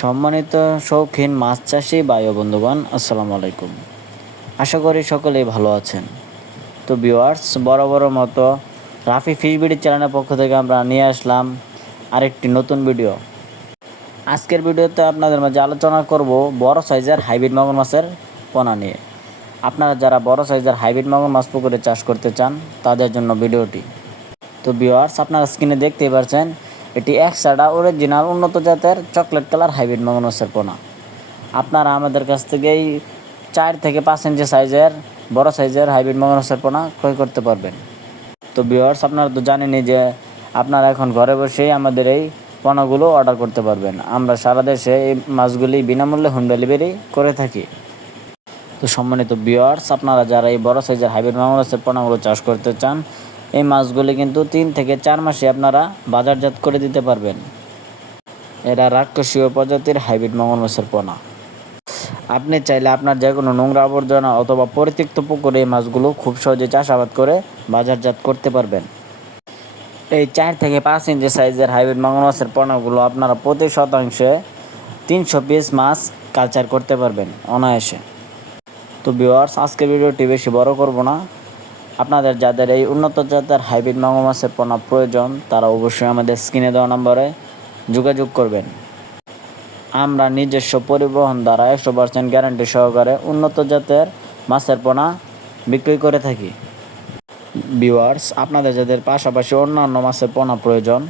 সম্মানিত শৌখিন মাছ চাষি ভাই ও বন্ধুগণ, আসসালামু আলাইকুম। আশা করি সকলেই ভালো আছেন। তো ভিউয়ার্স, বড় মতো রাফি ফিশ বিডি চ্যানেলের পক্ষ থেকে আমরা নিয়ে আসলাম আরেকটি নতুন ভিডিও। আজকের ভিডিওতে আপনাদের মাঝে আলোচনা করব বড় সাইজের হাইব্রিড মাগুর মাছের পোনা নিয়ে। আপনারা যারা বড় সাইজের হাইব্রিড মাগুর মাছ পুকুরে চাষ করতে চান তাদের জন্য ভিডিওটি। তো ভিউয়ার্স, আপনারা স্ক্রিনে দেখতেই পাচ্ছেন, এটি একসাডা অরিজিনাল উন্নত জাতের চকলেট কালার হাইব্রিড মাগুর মাছের পোনা। আপনারা আমাদের কাছ থেকেই 4 থেকে 5 ইঞ্চি সাইজের বড় সাইজের হাইব্রিড মাগুর মাছের পোনা ক্রয় করতে পারবেন। তো ভিউয়ার্স, আপনারা তো জানেনই যে আপনারা এখন ঘরে বসেই আমাদের এই পোনাগুলো অর্ডার করতে পারবেন। আমরা সারা দেশে এই মাছগুলি বিনামূল্যে হোম ডেলিভারি করে থাকি। তো সম্মানিত ভিউয়ার্স, আপনারা যারা এই বড় সাইজের হাইব্রিড মাগুর মাছের পোনাগুলো চাষ করতে চান, এই মাছগুলি কিন্তু 3 থেকে 4 মাসে আপনারা বাজারজাত করে দিতে পারবেন। এরা রাক্ষসীয় প্রজাতির হাইব্রিড মাগুর মাছের পোনা। আপনি চাইলে আপনার যে কোনো নোংরা আবর্জনা অথবা পরিত্যক্ত পুকুরে এই মাছগুলো খুব সহজে চাষাবাদ করে বাজারজাত করতে পারবেন। এই 4 থেকে 5 ইঞ্চি সাইজের হাইব্রিড মাগুর মাছের পোনাগুলো আপনারা প্রতি শতাংশে 300 পিস মাছ কালচার করতে পারবেন অনায়াসে। তো ভিউয়ার্স, আজকের ভিডিওটি বেশি বড় করব না। আপনাদের যাদের এই উন্নত জাতের হাইব্রিড মাগুর মাছের পোনা প্রয়োজন, তারা অবশ্যই আমাদের স্ক্রিনে দেওয়া নম্বরে যোগাযোগ করবেন। আমরা নিজস্ব পরিবহন দ্বারা 100% গ্যারান্টি সহকারে উন্নত জাতের মাছের পোনা বিক্রি করে থাকি। ভিউয়ার্স, আপনাদের যাদের পাশাপাশি অন্যান্য মাছের পোনা প্রয়োজন,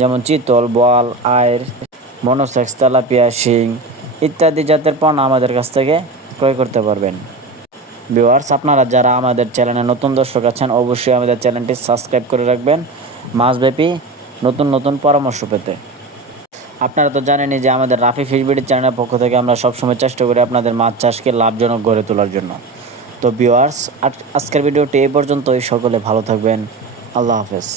যেমন চিতল, বোয়াল, আইর, মনোসেক্স, তেলাপিয়া, শিং ইত্যাদি জাতের পোনা আমাদের কাছ থেকে ক্রয় করতে পারবেন। ভিউয়ার্স, আপনারা যারা আমাদের চ্যানেলে নতুন দর্শক আছেন, অবশ্যই আমাদের চ্যানেলটি সাবস্ক্রাইব করে রাখবেন মাছব্যাপী নতুন পরামর্শ পেতে। আপনারা তো জানেনই যে আমাদের রাফি ফিশ বিডি চ্যানেলের পক্ষ থেকে আমরা সবসময় চেষ্টা করি আপনাদের মাছ চাষকে লাভজনক গড়ে তোলার জন্য। তো ভিউয়ার্স, আজকের ভিডিওটি এই পর্যন্তই। সকলে ভালো থাকবেন। আল্লাহ হাফেজ।